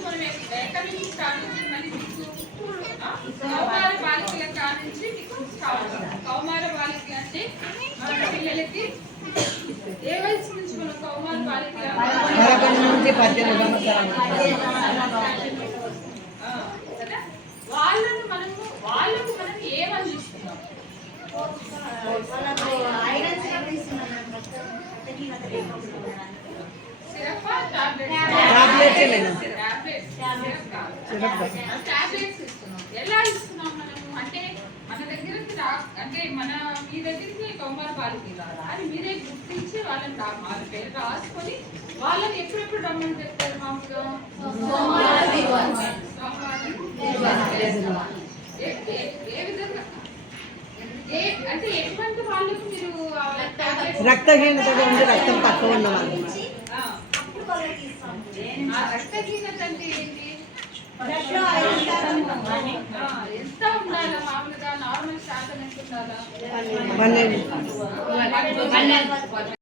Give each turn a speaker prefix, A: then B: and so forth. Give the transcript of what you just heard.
A: మనం ఎక్కడి నుంచి స్టార్ట్ అవుతుందని మీకు కౌమార బాలికల నుంచి మీకు స్టార్ట్ కౌమార బాలికలు అంటే మన పిల్లలకి ఏ వయసు నుంచి మనం కౌమార బాలికల వాళ్ళను మనము వాళ్ళకు మనం ఏం అందిస్తున్నాం సిరప్ టాబ్లెట్స్
B: టాబ్లెట్స్
A: ఇస్తున్నాం. ఎలా ఇస్తున్నాం మనము? అంటే మన దగ్గరికి రా అంటే మన మీ దగ్గరికి కౌమార బాలికి రాదా అని మీరే గుర్తించి వాళ్ళని వాళ్ళ పేరు రాసుకొని వాళ్ళని ఎప్పుడెప్పుడు రమ్మని చెప్తారు మామూలుగా? ఏ- విధంగా? ఏ అంటే ఎటువంటి వాళ్ళకు మీరు
B: ఉండి రక్తం తక్కువ ఉన్న వాళ్ళు
A: రక్తహీనత ఏంటి? ఆ, ఎంత ఉండాలా? మామూలుగా నార్మల్ శాతం ఎంత ఉండాలా?
B: One
A: one